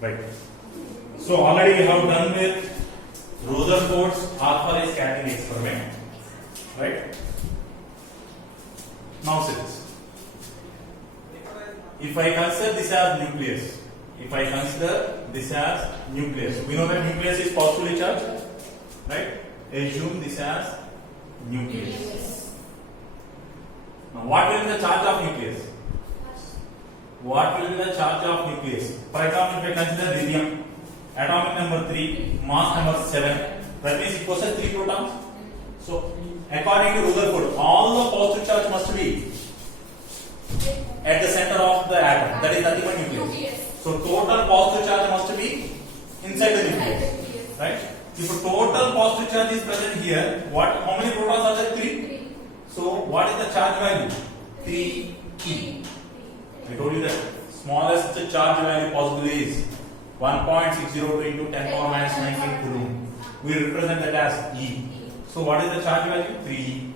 Right. So already we have done with Rutherford's alpha ray scattering experiment. Right. Now see this. If I consider this as nucleus, we know that nucleus is positively charged, right? Assume this as nucleus. Now, what will be the charge of nucleus? What will be the charge of nucleus? For example, if I consider lithium, atomic number 3, mass number 7, that means it possesses 3 protons. So, according to Rutherford, all the positive charge must be at the center of the atom, that is nothing but nucleus. So total positive charge must be inside the nucleus, right? If a total positive charge is present here, how many protons are there? 3. So what is the charge value? 3e. I told you that smallest charge value possible is 1.602 into 10 power minus 19 coulomb. We represent that as E. So what is the charge value? 3e.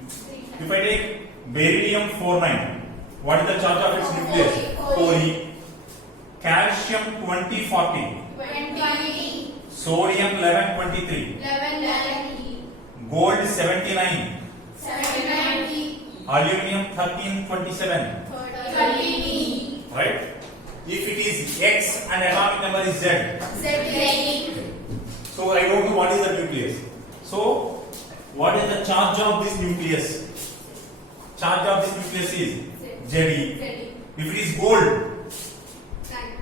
If I take beryllium 49, what is the charge of its nucleus? 4e. Calcium 2040. 20. Sodium 1123. 11. Gold 79. 79. Aluminium 1327. 13. Right? If it is X and atomic number is Z. Z. So I don't know what is the nucleus. So what is the charge of this nucleus? Charge of this nucleus is Ze. If it is gold,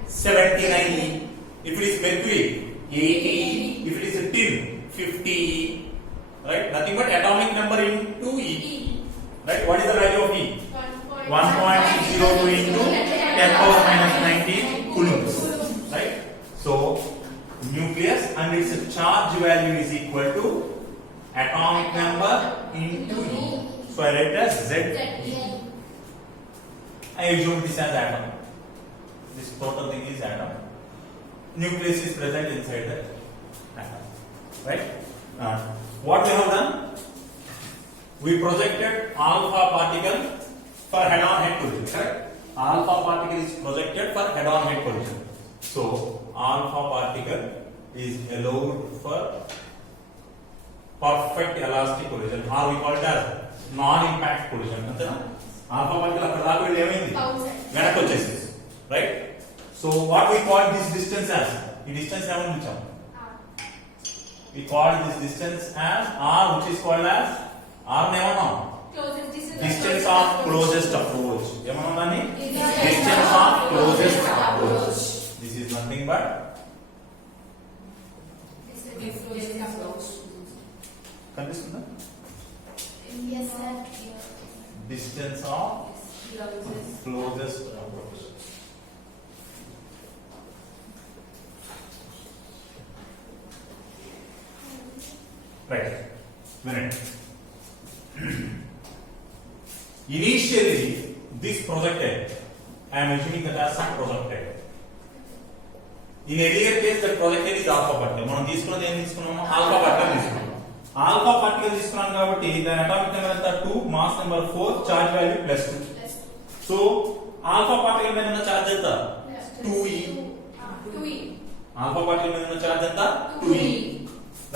79e. If it is mercury, 80e. If it is tin, 50e. Right? Nothing but atomic number into E. Right? What is the value of E? 1.602 into 10 power minus 19 coulombs. Right? So nucleus and its charge value is equal to atomic number into E. So I write it as Z. I assume this as atom. This total thing is atom. Nucleus is present inside the atom. Right? What we have done? We projected alpha particle for head-on head collision. Correct? Alpha particle is projected for head-on head collision. So alpha particle is allowed for perfect elastic collision, or we call it as non-impact collision. Alpha particle అక్కడ దాకా వెళ్ళి ఏమైంది వెనక్కి వచ్చేసింది, right? So what we call this distance as, ఈ distance ఏమని పిలిచాం? We call this distance as r, which is called as r ఏమన్నాం? Distance of closest approach. ఏమన్నాం దాన్ని? Distance of closest approach. This is nothing but కనిపిస్తుందా? Yes, sir. Distance of closest approach. Right. Minute. Initially, this projectile, I am assuming that as some projectile. In earlier case, that projectile is alpha particle. మనం తీసుకున్నది ఏం తీసుకున్నాము? Alpha particle తీసుకున్నాము. Alpha particle తీసుకున్నాం కాబట్టి దాని atomic number ఎంత? 2, mass number 4, charge value +2. So alpha particle మీద ఉన్న చార్జ్ ఎంత? 2e. ఆల్ఫా పార్టికల్ మీద ఉన్న చార్జ్ ఎంత? 2e.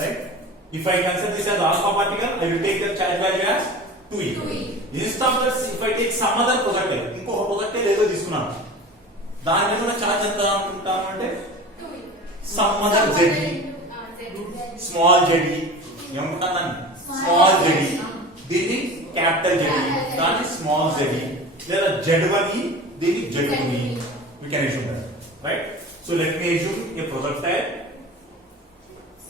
Right? If I consider this as alpha particle, I will take the charge value as 2e. Instead of this, if I take some other projectile, ఇంకొక projectile ఏదో తీసుకున్నాను, దాని మీద ఉన్న చార్జ్ ఎంత అనుకుంటాను అంటే some other ze, small ze. ఏమంటాను దాన్ని? Small JD. దీన్ని క్యాపిటల్ జెడి, దాన్ని స్మాల్ జెడి. లేదా Z1e, దీన్ని Z2e. We can assume that, right? So let me assume a projectile.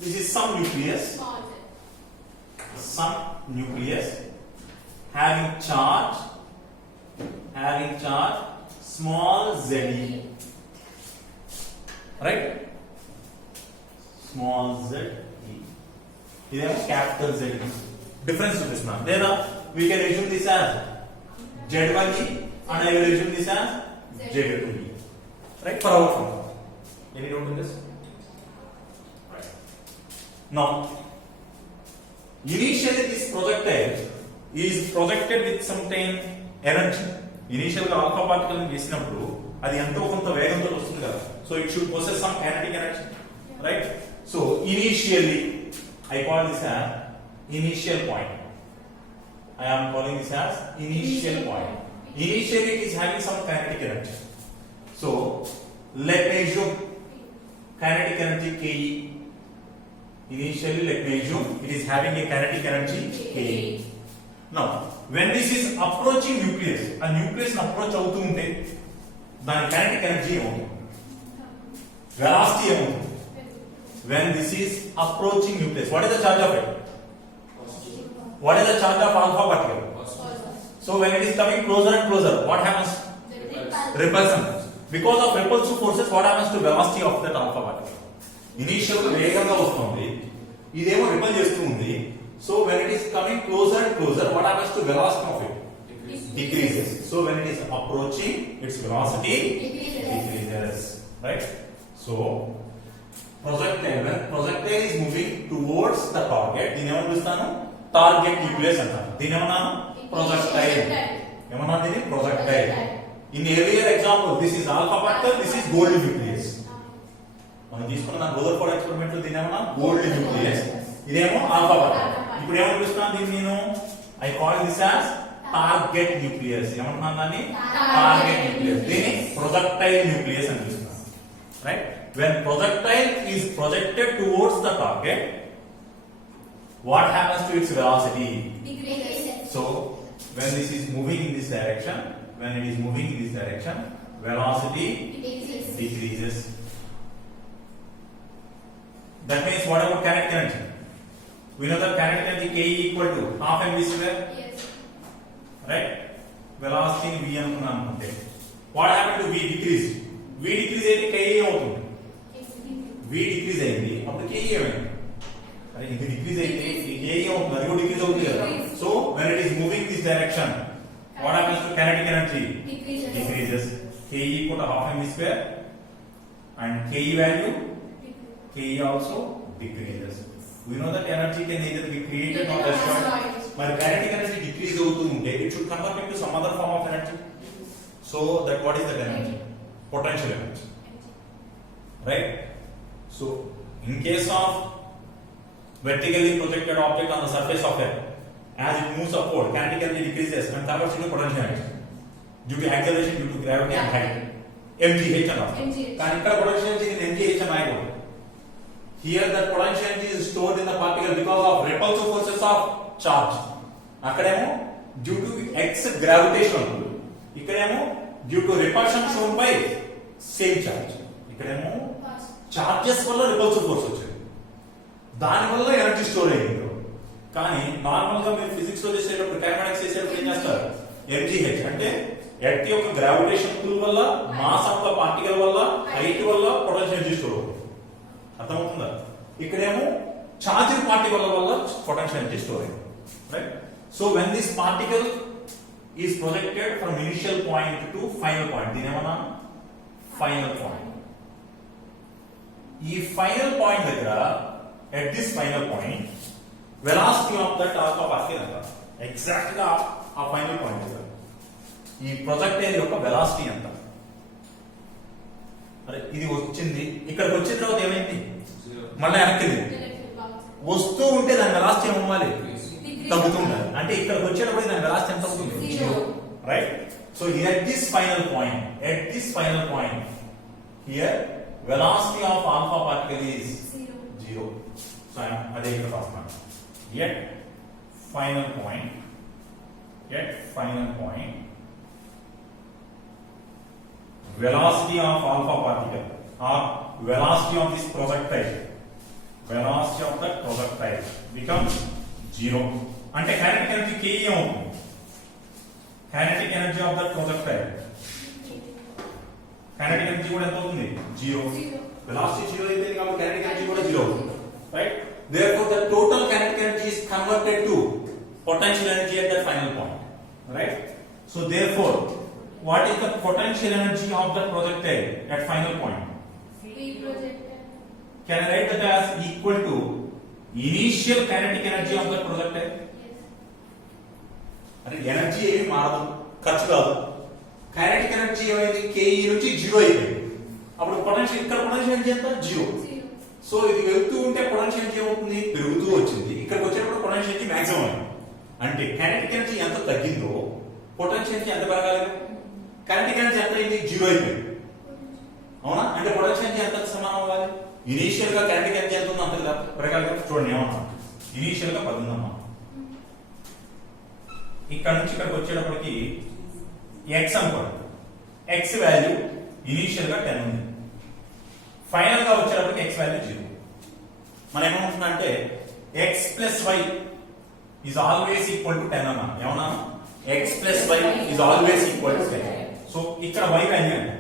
This is some nucleus having charge small ze, right? Small ze. Here capital Z. Difference to this now. Then we can assume this as Z1e and I will assume this as Z2e. Right? For our formula. Any doubt in this? Right. Now, initially this projectile is projected with certain energy. Initially alpha particle వేసినప్పుడు అది ఎంతో కొంత వేగంతో వస్తుంది కదా. So it should possess some kinetic energy, right? So initially, I call this as initial point. I am calling this as initial point. Initially, it is having some kinetic energy. So let me assume kinetic energy Ke. Initially, let me assume it is having a kinetic energy Ke. Now, when this is approaching nucleus, a nucleus approach అవుతుంటే దాని kinetic energy ఏమవుతుంది? Velocity ఏమవుతుంది? When this is approaching nucleus, what is the charge of it? What is the charge of alpha particle? So when it is coming closer and closer, what happens? Repulsion. Because of repulsive forces, what happens to velocity of that alpha particle? Initial వేగంగా వస్తుంది, ఇదేమో రిపల్ చేస్తూ ఉంది. So when it is coming closer and closer, what happens to velocity of it? Decreases. So when it is approaching, its velocity decreases. Right? So projectile, when projectile is moving towards the target, దీని ఏమని పిలుస్తాను? Target nucleus అంటారు. దీని ఏమన్నా? projectile. ఏమన్నా దీని? projectile. In earlier example, this is alpha particle, this is gold nucleus. మనం తీసుకున్న రదర్ఫోర్డ్ ఎక్స్పెరిమెంట్ లో దీని ఏమన్నా? gold nucleus. ఇదేమో alpha particle. ఇప్పుడు ఏమని పిలుస్తాను దీన్ని నేను? I call this as target nucleus. ఏమంటున్నాను దాన్ని? target nucleus. దీన్ని projectile nucleus అని పిలుస్తాను. Right? When projectile is projected towards the target, what happens to its velocity? So when this is moving in this direction, velocity decreases. That means what about kinetic energy? We know that kinetic energy Ke equal to half mv square. Yes. Right? Velocity v అనుకుంటే what happened to v decrease? v decrease అయితే Ke అవుతుంది. v decrease అయింది, అప్పుడు Ke ఏమైంది? అరే ఇది decrease అయితే Ke అవుతుంది, అది కూడా decrease అవుతుంది కదా. So when it is moving this direction, what happens to kinetic energy? Decreases. Ke equal to half mv square and Ke value Ke also decreases. We know that energy can either be created or destroyed. But kinetic energy decrease అవుతూ ఉంటే it should convert into some other form of energy. So that what is that energy? Potential energy. Right? So in case of vertically projected object on the surface of Earth, as it moves upward, kinetic energy decreases and converts into potential energy due to acceleration, due to gravity and height. mgh and all. కానీ ఇక్కడ potential energy in mgh అని రాయకూడదు. Here that potential energy is stored in the particle because of repulsive forces of charge. అక్కడేమో due to x gravitation, ఇక్కడేమో due to repulsion shown by same charge. ఇక్కడేమో చార్జెస్ వల్ల repulsive force వచ్చింది, దాని వల్ల energy store అయ్యింది. కానీ నార్మల్ గా మీరు ఫిజిక్స్ లో చేసేటప్పుడు, కైనమాటిక్స్ చేసేటప్పుడు ఏం చేస్తారు? mgh అంటే ఎర్త్ యొక్క గ్రావిటేషన్ పుల్ వల్ల, మాస్ ఆఫ్ ద పార్టికల్ వల్ల, హైట్ వల్ల పొటెన్షియల్ ఎనర్జీ స్టోర్ అవుతుంది. అర్థమవుతుందా? ఇక్కడేమో చార్జ్డ్ పార్టికల్ వల్ల పొటెన్షియల్ ఎనర్జీ స్టోర్ అయింది. Right? So when this particle is projected from initial point to final point, దీని ఏమన్నా? Final point. ఈ ఫైనల్ పాయింట్ దగ్గర, at this final point, velocity of that alpha particle అంటారు. ఎగ్జాక్ట్ గా ఆ final point దగ్గర ఈ ప్రొజెక్టైల్ యొక్క వెలాసిటీ ఎంత? అరే ఇది వచ్చింది, ఇక్కడికి వచ్చిన తర్వాత ఏమైంది? మళ్ళీ వెనక్కి వస్తూ ఉంటే దాని వెలాసిటీ ఏమవ్వాలి? తగ్గుతుండాలి. అంటే ఇక్కడికి వచ్చేటప్పుడు దాని వెలాసిటీ ఎంత అవుతుంది? Right? So at this final point here velocity of alpha particle is 0. So I am adhe ikkada rastunna. Yet final point velocity of alpha particle or velocity of this projectile, velocity of that projectile becomes 0. Ante kinetic energy Ke avutundi. Kinetic energy of that projectile, kinetic energy కూడా ఎంత అవుతుంది? 0. velocity 0 అయితే కాబట్టి kinetic energy కూడా 0 అవుతుంది. Right? Therefore the total kinetic energy is converted to potential energy at that final point. Right? So therefore what is the potential energy of the projectile at final point? Can I write that as equal to initial kinetic energy of the projectile? అంటే ఎనర్జీ ఏమీ మారదు, ఖర్చు కాదు. kinetic energy ఏమైంది? Ke నుంచి 0 అయిపోయింది. అప్పుడు పొటెన్షియల్ ఇక్కడ పొటెన్షియల్ ఎనర్జీ ఎంత జీరో. సో ఇది వెళ్తూ ఉంటే పొటెన్షియల్ ఎనర్జీ ఏమవుతుంది పెరుగుతూ వచ్చింది. ఇక్కడికి వచ్చేటప్పుడు పొటెన్షియల్ ఎనర్జీ మాక్సిమం అయింది. అంటే కైనెటిక్ ఎనర్జీ ఎంత తగ్గిందో పొటెన్షియల్ ఎనర్జీ ఎంత పెరగాలి. కైనెటిక్ ఎనర్జీ ఎంత అయింది జీరో అయిపోయింది అవునా. అంటే పొటెన్షియల్ ఎనర్జీ ఎంత సమానం అవ్వాలి. ఇనీషియల్ గా కైనెటిక్ ఎనర్జీ ఎంత ఉందో అంత పెరగాలి. చూడండి ఏమన్నా ఇనీషియల్ గా 10 ఉందమ్మా. ఇక్కడ నుంచి ఇక్కడికి వచ్చేటప్పటికి ఎక్స్ అనుకోండి. ఎక్స్ వాల్యూ ఇనీషియల్ గా 10 ఉంది. ఫైనల్ గా వచ్చేటప్పటికి ఎక్స్ వాల్యూ 0. మనం ఏమనుకుంటున్నా అంటే X plus Y is always equal to 10 అన్నా. ఏమన్నా X plus Y is always equal to 10. So ఇక్కడ వై వాల్యూ అంటే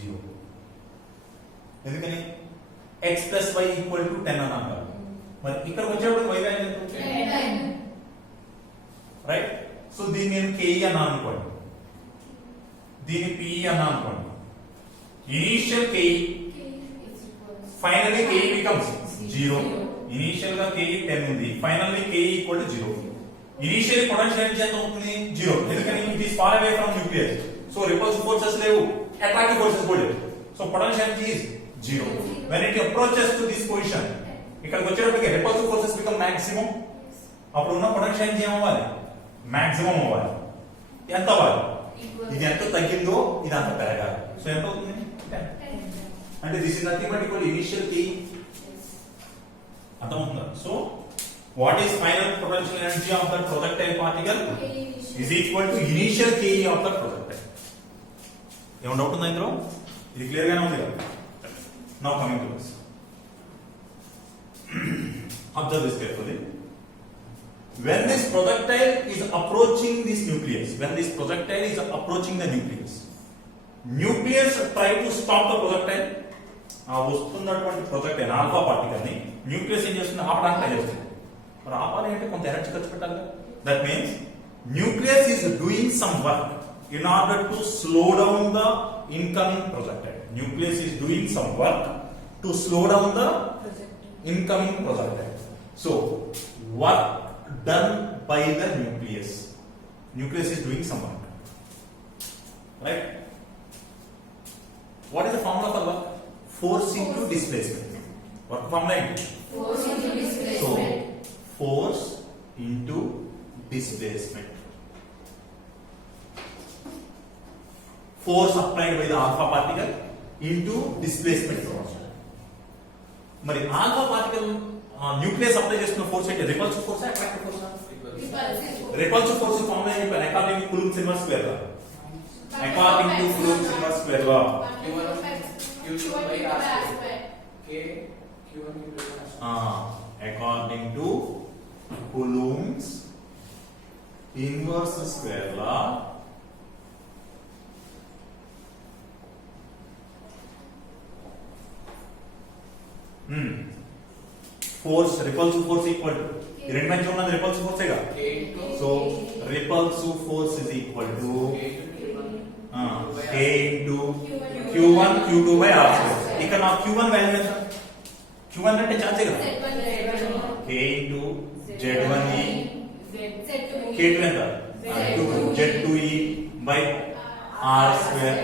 0. ఎందుకని X plus Y equal to 10 అన్నా. మరి ఇక్కడ వచ్చేటప్పుడు వై వాల్యూ ఎంత రైట్. సో దీన్ని నేను కేఈ అన్నా అనుకోండి, దీన్ని పిఈ అన్నా అనుకోండి. Initial KE finally KE becomes 0. Initial గా కేఈ 10 ఉంది, finally KE equal to 0. Initial potential energy ఎంత అవుతుంది 0. ఎందుకని it is far away from nucleus. So repulsive forces లేవు, అట్రాక్టివ్ ఫోర్సెస్ కూడా లేవు. So potential energy is 0 when it approaches to this position. ఇక్కడికి వచ్చేటప్పటికి రిపల్సివ్ ఫోర్సెస్ బికమ్ మాక్సిమం. అప్పుడు ఉన్న పొటెన్షియల్ ఎనర్జీ ఏమవ్వాలి మాక్సిమం అవ్వాలి. ఎంత అవ్వాలి ఇది ఎంత తగ్గిందో ఇది అంత పెరగాలి. సో ఎంత అవుతుంది 10. అంటే this is nothing but equal initial కి అర్థమవుతుందా. So what is final potential energy of that projectile particle is equal to initial K of that projectile. ఏమైనా డౌట్ ఉందా ఇందులో. ఇది క్లియర్ గానే ఉంది కదా. Now coming to this, observe this carefully. When this projectile is approaching this nucleus, when this projectile is approaching the nucleus try to stop the projectile. ఆ వస్తున్నటువంటి projectile alpha particle ని న్యూక్లియస్ ఏం చేస్తుంది ఆపడానికి ట్రై చేస్తుంది. మరి ఆపాలి అంటే కొంత ఎనర్జీ ఖర్చు పెట్టాలి. That means nucleus is doing some work in order to slow down the incoming projectile. Nucleus is doing some work to slow down the incoming projectile. So work done by the nucleus. Nucleus is doing some work, right? What is the formula for work? Force into displacement. Work formula is Force into displacement. so force into displacement. Force applied by the alpha particle into displacement. మరి alpha particle nucleus apply చేస్తున్న force ఏంటి repulsive force attractive force. Repulsive force formula ఏంటి according to Coulomb's inverse square law. According to Coulomb's inverse square law according to Coulomb's inverse square law force repulsive force equal to ఈ రెండు మధ్య ఉన్నది repulsive force ఏగా. So repulsive force is equal to k into q1 q2 by r square. ఇక్కడ నా q1 value ఎంత q1 అంటే చార్జ్ కదా k into z1e k2 ఎంత z2e by r square.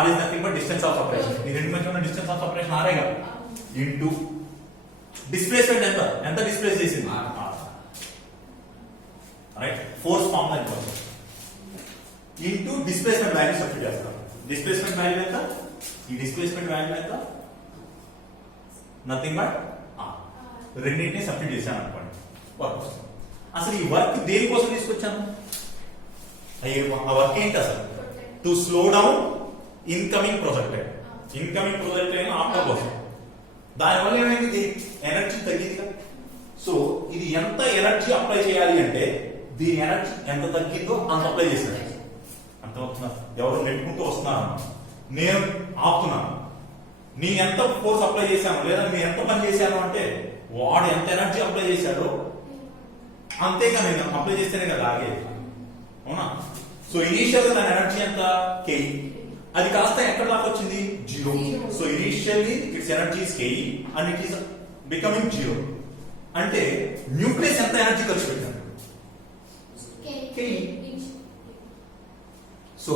r is nothing but distance of separation. ఈ రెండు మధ్య ఉన్న distance of separation r ఏగా into డిస్ప్లేస్మెంట్ ఎంత ఎంత డిస్ప్లేస్ చేసింది రైట్. ఫోర్స్ ఫార్ములా ఇవ్వాలి ఇంటూ డిస్ప్లేస్మెంట్ వాల్యూ సబ్స్టిట్యూట్ చేస్తాం. డిస్ప్లేస్మెంట్ వాల్యూ ఎంత ఈ డిస్ప్లేస్మెంట్ వాల్యూ ఎంత నథింగ్ బట్ రెండింటిని సబ్స్టిట్యూట్ చేశాను అనుకోండి వర్క్ వస్తుంది. అసలు ఈ వర్క్ దేనికోసం తీసుకొచ్చాను ఆ వర్క్ ఏంటి అసలు to slow down incoming projectile. Incoming projectile after కోసం దానివల్ల ఏమైంది ఎనర్జీ తగ్గింది. సో ఇది ఎంత ఎనర్జీ అప్లై చేయాలి అంటే దీని ఎనర్జీ ఎంత తగ్గిందో అంత అప్లై చేశాడు. అర్థమవుతున్నా ఎవరు నెట్టుకుంటూ వస్తున్నాను నేను ఆపుతున్నాను. నేను ఎంత ఫోర్స్ అప్లై చేశాను లేదా నేను ఎంత పని చేశాను అంటే వాడు ఎంత ఎనర్జీ అప్లై చేశాడో అంతేగా నేను అప్లై చేస్తేనే కదా ఆగే అవునా. సో ఇనీషియల్ గా దాని ఎనర్జీ ఎంత కే, అది కాస్త ఎక్కడ దాకా వచ్చింది 0. So initially its energy is K and it is becoming 0. అంటే న్యూక్లియస్ ఎంత ఎనర్జీ ఖర్చు పెట్టారు K. So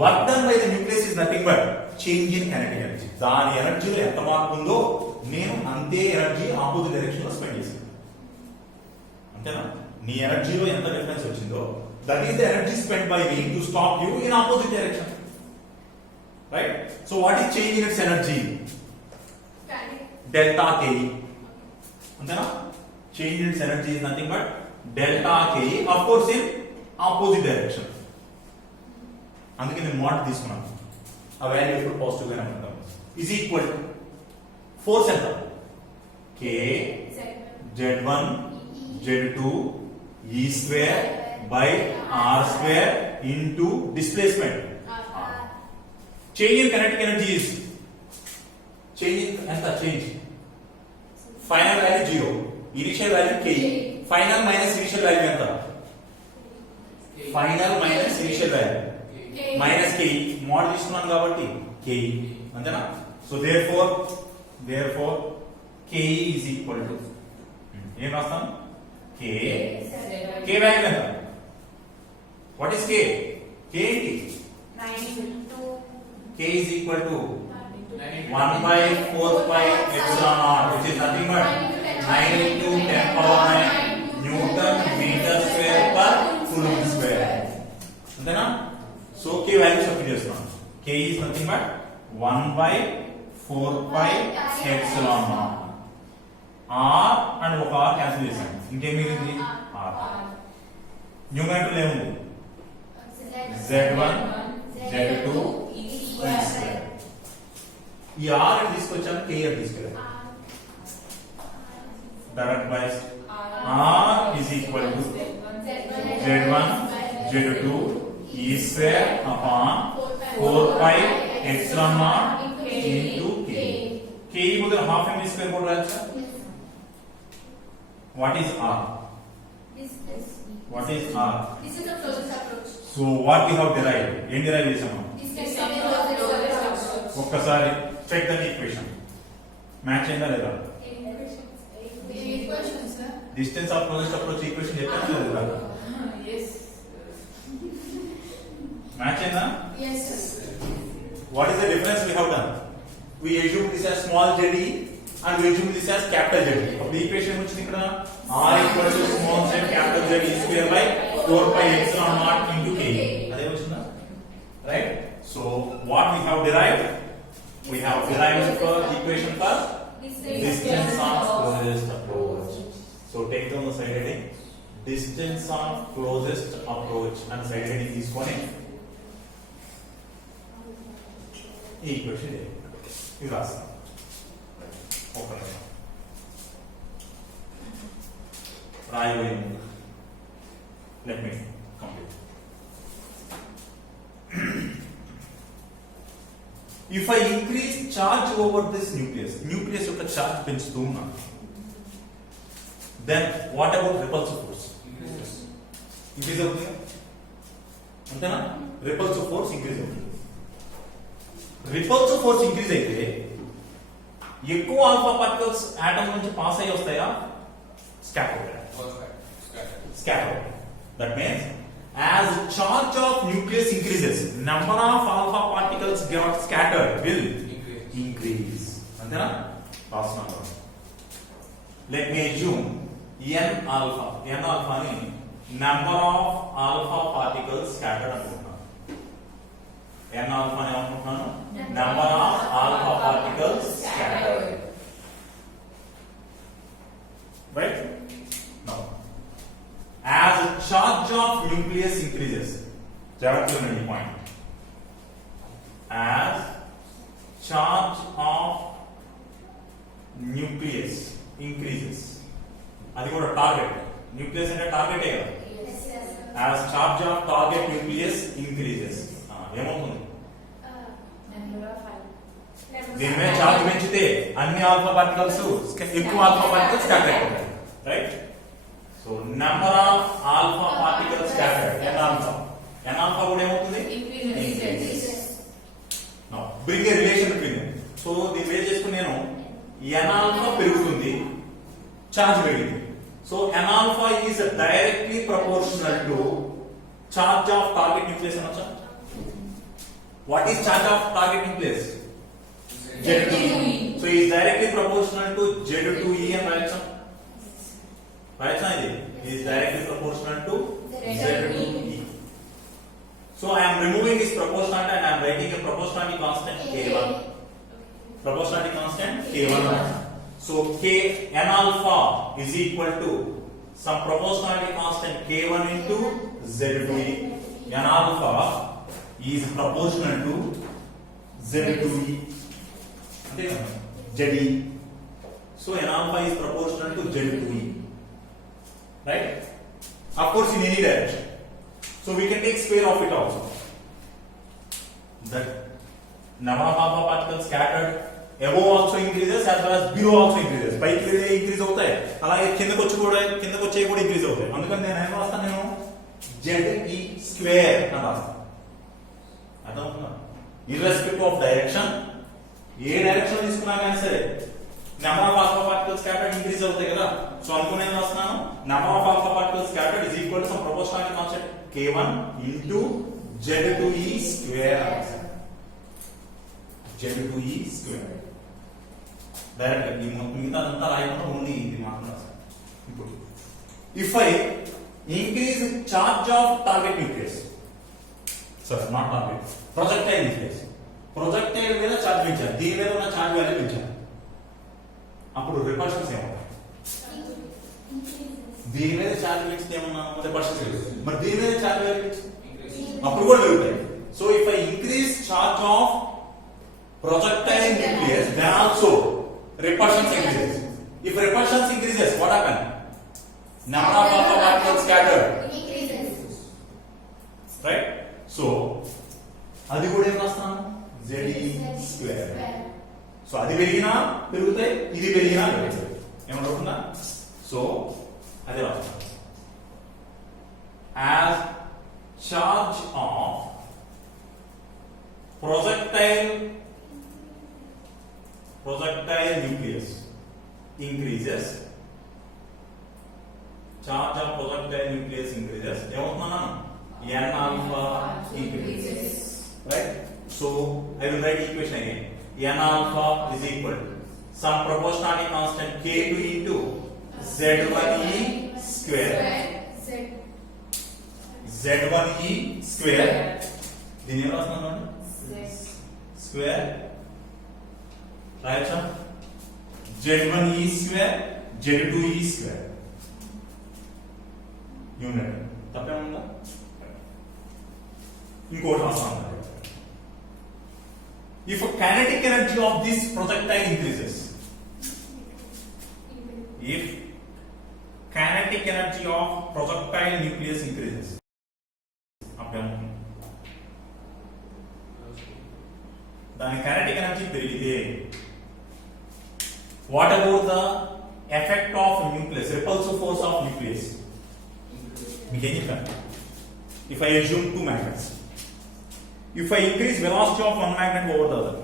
work done by the nucleus is nothing but change in kinetic energy. దాని ఎనర్జీలో ఎంత మార్పు ఉందో నేను అంతే ఎనర్జీ ఆపోజిట్ డైరెక్షన్ లో స్పెండ్ చేశాను. అంతేనా? నీ ఎనర్జీలో ఎంత డిఫరెన్స్ వచ్చిందో that is the energy spend by me to stop you in opposite direction. Right? So what is change in its energy? Delta K. అంతేనా? Change in its energy is nothing but delta K, of course in opposite direction. అందుకే నేను మోడ్ తీసుకున్నాను. ఆ వాల్యూ ఎప్పుడు పాజిటివ్ గానే ఉంటాం. Is equal to force ఎంత? కే Z1 Z2 E square by R square into displacement. Change in kinetic energy is change in enta change. Final value 0, initial value K, final minus initial value enta? Final minus initial value minus K, mod తీసుకున్నాను కాబట్టి K అంతేనా? So therefore K is equal to ఏం రాస్తాం? K value ఎంత? What is K? K ఏంటి? K is equal to 1 by 4 pi epsilon naught, which is nothing but 9 into 10 power 9 Newton meter square per Coulomb square. అంతేనా? So K value substitute చేస్తున్నాం. K is nothing but 1 by 4 pi epsilon naught. R and ఒక R cancel చేసాం. ఇంకేం మిగిలింది? R. Numerator ఏముంది? Z1 Z2 E square. ఈ R ని తీసుకొచ్చాను, K ని తీసుకెళ్ళాను. Direct by R is equal to Z1 Z2 E square upon 4 pi epsilon naught into K. K బదులు హాఫ్ m స్క్వేర్ కూడా రాయొచ్చా? What is R? What is R? This is the closest approach. So what we have derived? ఏం derive చేసాము? Distance of the closest approach. ఒక్కసారి check that equation. Match అయిందా లేదా? Equation, sir. Distance of closest approach equation చెప్పాను లేదా? Yes. Match అయిందా? Yes, sir. What is the difference we have done? We assume this as small z and we assume this as capital Z. అప్పుడు ఈక్వేషన్ వచ్చింది ఇక్కడ R equal to small z capital Z is square by 4 pi epsilon naught into K. అదే వచ్చిందా? Right? So what we have derived? We have derived for equation for distance of closest approach. So take down the side heading. Distance of closest approach and side heading తీసుకొని ఈ ఈక్వేషన్ ఇది రాస్తాం. రాయబోయింది. Let me complete. If I increase charge over this nucleus యొక్క charge పెంచుతూ ఉన్నాను, then what about repulsive force? Increase అవుతుంది అంతేనా? repulsive force increase అవుతుంది. repulsive force increase అయితే ఎక్కువ ఆల్ఫా పార్టికల్స్ ఆటమ్ నుంచి పాస్ అయ్యి వస్తాయా? Scattered. That means as charge of nucleus increases, number of alpha particles got scattered will increase. అంతేనా? Last number. Let me assume n alpha ni number of alpha particles scattered అనుకుంటున్నాను. n alpha ni అనుకుంటున్నాను number of alpha particles scattered. Right? Now as charge of nucleus increases, జాగ్రత్తగా point. As charge of nucleus increases, అది కూడా target. Nucleus అంటే టార్గెటే కదా. As charge of target nucleus increases, ఏమవుతుంది? దీని మీద చార్జ్ పెంచితే అన్ని ఆల్ఫా పార్టికల్స్ ఎక్కువ ఆల్ఫా పార్టికల్స్ స్కాటర్ అవుతాయి. Right? So number of alpha particles scattered n alpha కూడా ఏమవుతుంది? నౌ బ్రింగ్ ఏ రిలేషన్ బిట్వీన్. సో దీన్ని బేస్ చేసుకుని నేను n alpha పెరుగుతుంది, చార్జ్ పెరిగింది. So n alpha is directly proportional to charge of target nucleus అనొచ్చా? What is charge of target nucleus? Z2E. So it is directly proportional to Z2E and right side. Right side is directly proportional to Z2E. So I am removing this proportionality and I am writing a proportionality constant K1. Proportionality constant K1. So K n alpha is equal to some proportionality constant K1 into Z2E. N alpha is proportional to Z2E. ZE. So n alpha is proportional to Z2E. Right? Of course, in any direction. So we can take square of it also. The number of alpha particles scattered above also increases as well as below also increases. పైకి వెళ్ళే ఇంక్రీజ్ అవుతాయి, అలాగే కిందకి వచ్చే కూడా ఇంక్రీజ్ అవుతాయి. అందుకని నేను ఏం రాస్తాను, నేను ZE స్క్వేర్ అని రాస్తాను. అర్థమవుతుందా? ఇర్రెస్పెక్టివ్ ఆఫ్ డైరెక్షన్, ఏ డైరెక్షన్ తీసుకున్నా కానీ సరే number of alpha particles scattered increase అవుతాయి కదా. సో అందుకని ఏం రాస్తున్నాను, number of alpha particles scattered is equal to some proportionality constant K1 into Z2E square. Z2E square. Direct ఈ మిగతా అంతా రాయకుండా ఓన్లీ ఇది మాత్రం రాస్తాను. ఇప్పుడు if I increase charge of target nucleus, sorry not target, projectile nucleus, projectile మీద చార్జ్ పెంచాను, దీని మీద ఉన్న చార్జ్ వాల్యూ పెంచాను, అప్పుడు రిపల్షన్స్ ఏమవుతాయి? దీని మీద చార్జ్ పెంచితే ఏమన్నా రిపల్షన్స్ పెరుగుతాయి, మరి దీని మీద చార్జ్ వాల్యూ అప్పుడు కూడా పెరుగుతాయి. So if I increase charge of projectile nucleus, then also repulsions increases. If repulsions increases, what happens? Number of alpha particles scattered increases. Right? So, అది కూడా ఏం రాస్తాను? ZE square. సో అది పెరిగినా పెరుగుతాయి, ఇది పెరిగినా పెరుగుతాయి. ఏమంటుందా? సో అదే రాస్తాను. As charge of projectile nucleus increases, charge of projectile nucleus increases, ఏమవుతుందన్నా? n alpha increases. Right? So I will write equation again. N alpha is equal to some proportionality constant K2 into Z1E square. Z1E square. దీని ఏం రాస్తున్నాను? Square రాయచ్చా? Z1E square, Z2E square. Unit తప్పేముందా? ఇంకోటి రాస్తాను. If kinetic energy of this projectile increases, if kinetic energy of projectile nucleus increases, అప్పుడేమవుతుంది? దాని kinetic energy పెరిగితే, what about the effect of nucleus, repulsive force of nucleus? మీకు ఏం చెప్పాను? If I assume two magnets, if I increase velocity of one magnet over the other,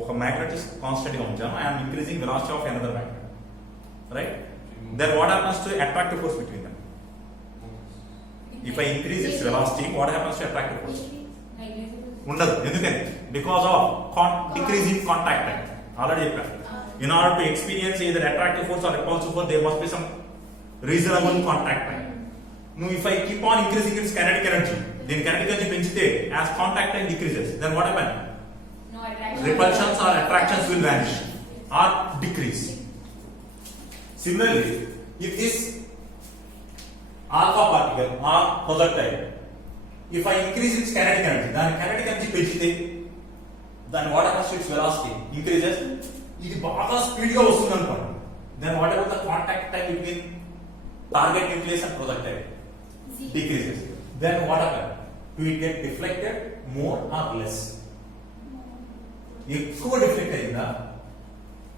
ఒక magnet is constant గా ఉంచాను, I am increasing velocity of another magnet, right? Then what happens to attractive force between them? If I increase its velocity, what happens to attractive force? ఉండదు. ఎందుకని? Because of decrease in contact time. Already చెప్పాను. In order to experience either attractive force or repulsive force, there must be some reasonable contact time. Now, if I keep on increasing its kinetic energy, then kinetic energy పెంచితే, as contact time decreases, then what happens? No attraction. Repulsions or attractions will vanish or decrease. Similarly, if this alpha particle or projectile, if I increase its kinetic energy, then kinetic energy పెంచితే, then what happens to its velocity? Increases. ఇది బాగా స్పీడ్ గా వస్తుంది అనుకోండి, then what about the contact time between target nucleus and projectile? Decreases. Then what happens? Do it get deflected more or less? ఎక్కువ డిఫ్లెక్ట్ అయిందా,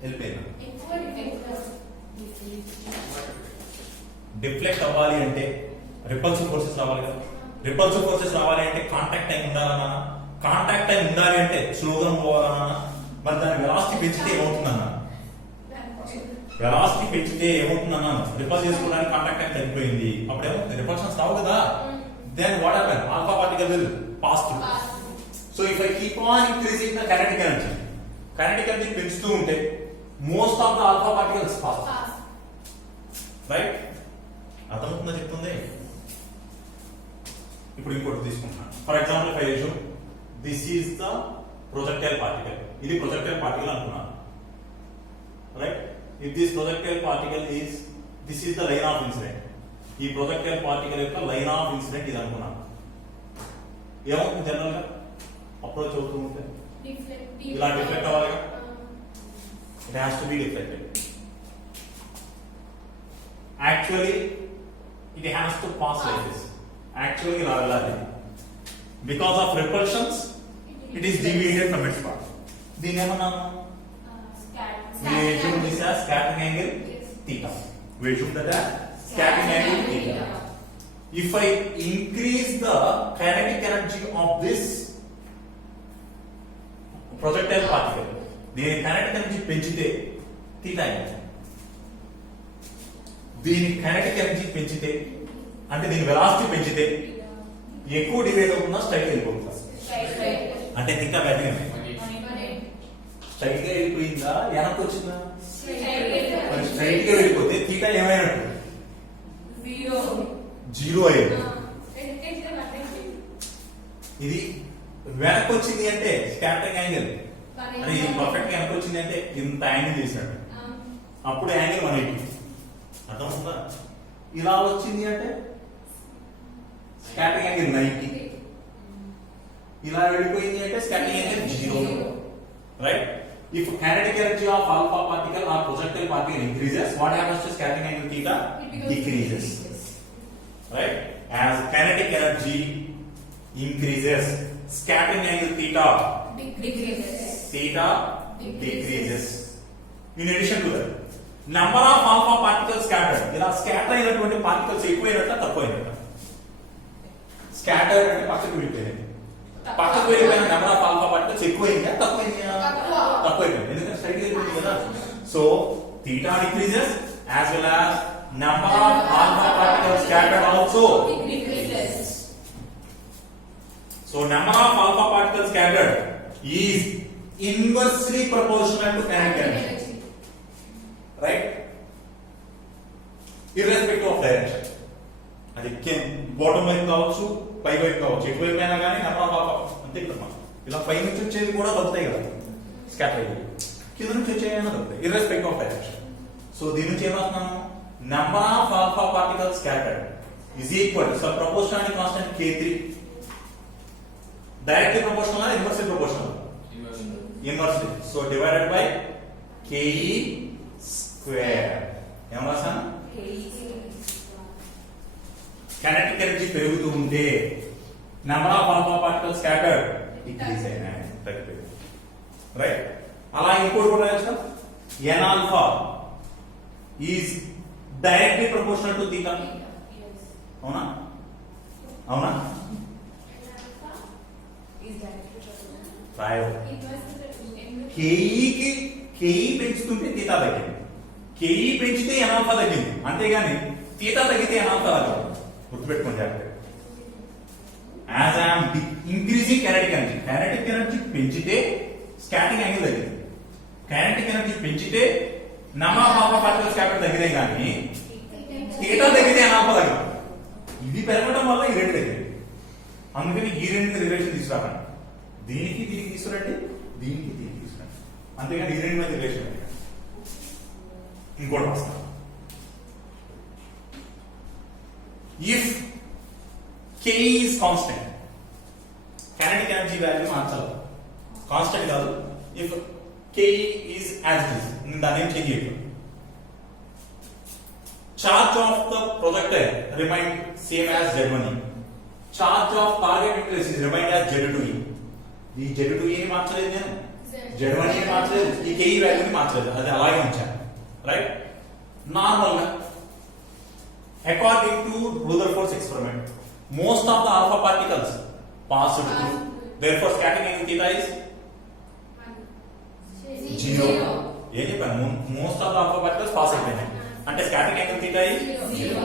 వెళ్ళిపోయిందా? డిఫ్లెక్ట్ అవ్వాలి అంటే రిపల్సివ్ ఫోర్సెస్ రావాలి కదా. రిపల్సివ్ ఫోర్సెస్ రావాలి అంటే కాంటాక్ట్ టైం ఉండాలన్నా, కాంటాక్ట్ టైం ఉండాలి అంటే స్లోగా పోవాలన్నా, మరి దాని వెలాసిటీ పెంచితే ఏమవుతుందన్నా? వెలాసిటీ పెంచితే ఏమవుతుందన్నా? రిపల్స్ చేసుకోవడానికి కాంటాక్ట్ టైం తగ్గిపోయింది, అప్పుడు ఏమవుతుంది? రిపల్షన్స్ రావు కదా. Then what happen? Alpha particle will pass through. So if I keep on increasing the kinetic energy పెంచుతూ ఉంటే most of the alpha particles pass, right? అర్థమవుతుందా చెప్తుంది? ఇప్పుడు ఇంకోటి తీసుకుంటున్నాను. For example if I assume this is the projectile particle, ఇది projectile particle అనుకున్నాను, right? If this projectile particle is this is the line of incident, ఈ projectile particle యొక్క line of incident ఇది అనుకున్నాను. ఏమవుతుంది జనరల్ గా అప్రోచ్ అవుతూ ఉంటే ఇలా డిఫ్లెక్ట్ అవ్వాలిగా, it has to be deflected. Actually it has to pass like this. Actually ఇలా వెళ్ళాలి. Because of repulsions it is deviated from its path. దీని ఏమన్నాను? We assume this as scattering angle theta. We assume that as scattering angle theta. If I increase the kinetic energy of this projectile particle, దీని kinetic energy పెంచితే theta అయింది. దీని kinetic energy పెంచితే అంటే దీని వెలాసిటీ పెంచితే ఎక్కువ డివైడ్ అవుతుందా స్ట్రైట్ వెళ్ళిపోతుందా? అంటే ఇంకా బ్యాటింగ్ స్ట్రైట్ గా వెళ్ళిపోయిందా వెనక్కి వచ్చిందా? స్ట్రైట్ గా వెళ్ళిపోతే తీటా ఏమైనట్టు? జీరో అయింది. ఇది వెనక్కి వచ్చింది అంటే స్కాటరింగ్ యాంగిల్ అని పర్ఫెక్ట్ గా వెనక్కి వచ్చింది అంటే ఇంత యాంగిల్ చేసినట్టు, అప్పుడు యాంగిల్ 180. అర్థమవుతుందా? ఇలా వచ్చింది అంటే స్కాటరింగ్ యాంగిల్ 90, ఇలా వెళ్ళిపోయింది అంటే scattering angle 0, right? If kinetic energy of alpha particle or projectile particle increases, what happens to scattering angle theta? Decreases, right? As kinetic energy increases, scattering angle theta decreases. In addition to that, number of alpha particles scattered, ఇలా స్కాటర్ అయినటువంటి పార్టికల్స్ ఎక్కువైనట్ట తక్కువైనట్ట? స్కాటర్ అంటే పక్కకు వెళ్ళిపోయింది, పక్కకు వెళ్ళిపోయిన number of alpha particles ఎక్కువైందా తక్కువైందా? తక్కువైపోయింది, ఎందుకంటే స్ట్రైట్ గా వెళ్ళిపోయింది కదా. So theta decreases as well as number of alpha particles scattered also decreases. So number of alpha particles scattered is inversely proportional to kinetic energy, right? Irrespective of direction, అది బాటమ్ వైపు కావచ్చు పై వైపు కావచ్చు, ఎటువైపు అయినా కానీ నెంబర్ ఆఫ్ ఆల్ఫా అంతే కదా. ఇలా పై నుంచి వచ్చేది కూడా తగ్గుతాయి కదా స్కాటర్ అయ్యి, కింద నుంచి వచ్చేయైనా తగ్గుతాయి ఇర్రెస్పెక్టివ్ ఆఫ్ డైరెక్షన్. సో దీని నుంచి ఏమవుతున్నాను? Number of alpha particles scattered is equal to some proportionality constant K3, directly proportional or inversely proportional? Inversely. So divided by KE square. ఏమన్నా రాసాను? kinetic energy పెరుగుతూ ఉంటే number of alpha particles scattered decrease అయినాయి, తగ్గిపోయింది, రైట్? అలా ఇంకోటి కూడా రాస్తాం, n alpha is directly proportional to theta. అవునా? అవునా? రాయో కేఈ పెంచుతుంటే తీటా తగ్గింది, కేఈ పెంచితే n ఆల్ఫా తగ్గింది, అంతేగాని తీటా తగ్గితే n ఆల్ఫా తగ్గదు. గుర్తుపెట్టుకోండి జాగ్రత్తగా. As I am increasing kinetic energy పెంచితే స్కాటరింగ్ యాంగిల్ తగ్గింది, kinetic energy పెంచితే number of alpha particles scatter తగ్గితే కానీ తీటా తగ్గితే n ఆల్ఫా తగ్గదు. ఇది పెరగడం వల్ల ఈ రెండు తగ్గింది, అందుకని ఈ రెండు రిలేషన్ తీసుకురాకండి. దీనికి దీనికి తీసుకురండి, దీనికి దీనికి తీసుకురండి, అంతేగాని ఈ రెండు మధ్య రిలేషన్ పెట్టండి. ఇంకోటి వస్తాను, if K is constant, kinetic energy value మార్చాలి, కాన్స్టెంట్ కాదు. If K is as it is, నేను దాన్ని ఏం చేంజ్ చేయను. Charge of the projectile remain same as Z1e. Charge of target nucleus is remain as Z2e. ఈ Z2e ని మార్చలేదు నేను, Z1e ని మార్చలేదు, ఈ K వాల్యూని మార్చలేదు, అది అలాగే ఉంచాను, రైట్? నార్మల్ గా according to Rutherford's experiment, most of the alpha particles pass through, therefore scattering angle theta is 0. ఏం చెప్పాను? Most of the alpha particles pass అయిపోయినాయి అంటే scattering angle theta is 0.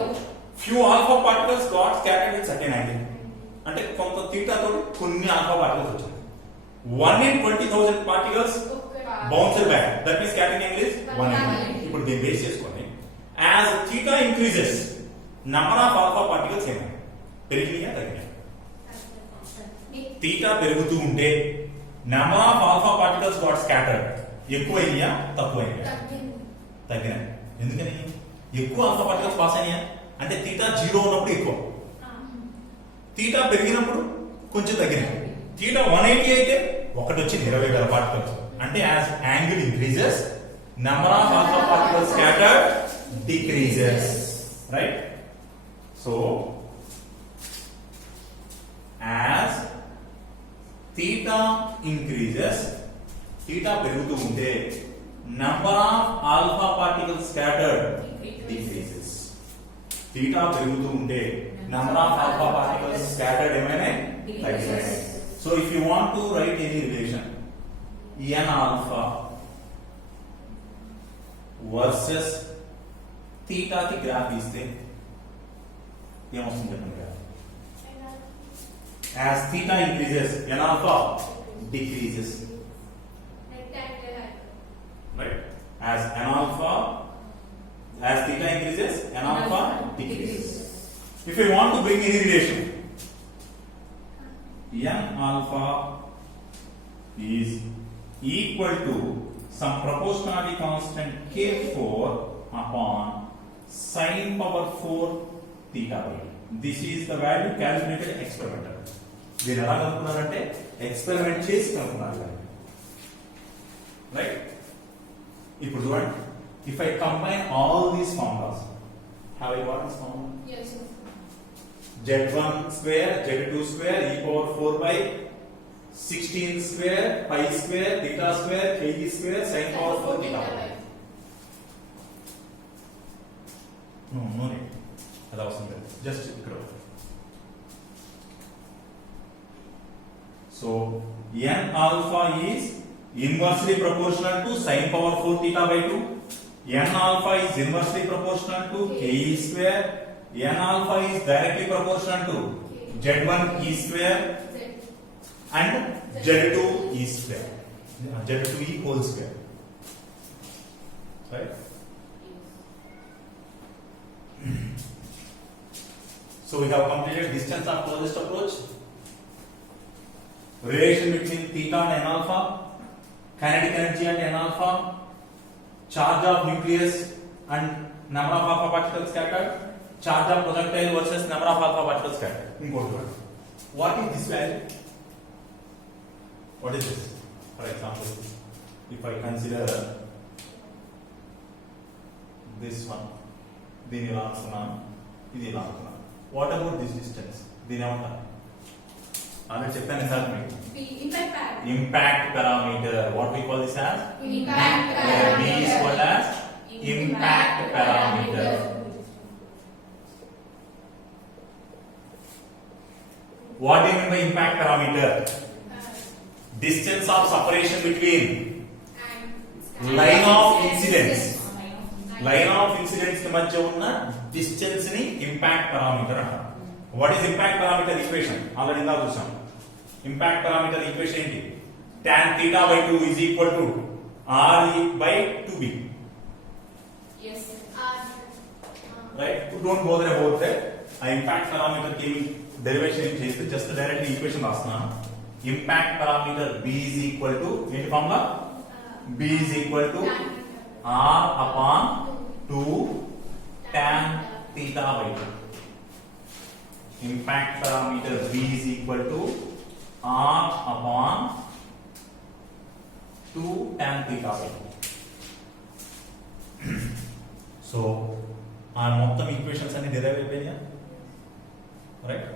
Few alpha particles got scattered with certain angle, అంటే కొంత theta తోటి కొన్ని alpha particles వచ్చాయి, 1 in 20,000 particles bounced back. That means scattering angle is 180. ఇప్పుడు దీన్ని బేస్ చేసుకొని as theta increases, number of alpha particles ఏమైనా పెరిగినాయా తగ్గినాయా? theta పెరుగుతూ ఉంటే number of alpha particles got scattered ఎక్కువైనాయా తక్కువైనాయా? తగ్గినాయి. ఎందుకని? ఎక్కువ ఆల్ఫా పార్టికల్స్ పాస్ అయినాయా అంటే theta 0 ఉన్నప్పుడు ఎక్కువ, theta పెరిగినప్పుడు కొంచెం తగ్గినాయి. theta 180 అయితే ఒకటి వచ్చింది 20,000 పార్టికల్స్. అంటే as angle increases, number of alpha particles scattered decreases, right? So as theta increases, theta పెరుగుతూ ఉంటే number of alpha particles scattered decreases. theta పెరుగుతూ ఉంటే number of alpha particles scattered ఏమైనా తగ్గినాయి. So if you want to write any relation n alpha versus theta కి గ్రాఫ్ ఇస్తే ఏమొస్తుంది చెప్పండి? Graph as theta increases n alpha decreases, right? As n alpha, as theta increases n alpha decreases. If you want to bring any relation, n alpha is equal to some proportionality constant k4 upon sin power 4 theta by 2. This is the value calculated experimental. దీని ఎలా కనుక్కున్నారంటే ఎక్స్పెరిమెంట్ చేసి కనుక్కున్నారు, రైట్? ఇప్పుడు చూడండి, if I combine all these formulas, have I got this formula? Yes. z1 square z2 square e power 4 by 16 square pi square theta square kg square sin power 4 theta. No need. అది అవసరం లేదు, జస్ట్ ఇక్కడ. So n alpha is inversely proportional to sin power 4 theta by 2. n alpha is inversely proportional to k e square. n alpha is directly proportional to z1 e square and z2 e square, z2 e whole square, right? So we have completed distance of closest approach, relation between theta and n alpha, kinetic energy and n alpha, charge of nucleus and number of alpha particles scattered, charge of projectile versus number of alpha particles scattered. What is this value? What is this? For example, if I consider this one, దీని ఇలా అనుకున్నాను, ఇది ఇలా అనుకున్నాను. What about this distance? దీని ఏమంటారు? ఆల్రెడీ చెప్పాను సార్ మీకు. Impact parameter. What we call this as? Impact parameter. B is called as impact parameter. What do you mean by impact parameter? Distance of separation between line of incidence. Line of incidence కి మధ్య ఉన్న distance ని impact parameter అంటారు. What is impact parameter equation? Already ఇందాక చూసాం. Impact parameter equation ఏంటి? tan theta by 2 is equal to r by 2b. Yes. Right? Don't bother about that. ఆ impact parameter కి derivation ఏం చేస్తే just directly equation రాస్తున్నాను. Impact parameter b is equal to ఏంటి formula? b is equal to r upon 2 tan theta by 2. Impact parameter b is equal to r upon 2 tan theta by 2. So, our మొత్తం ఈక్వేషన్స్ అన్ని డిరైవ్ అయిపోయినాయా? రైట్?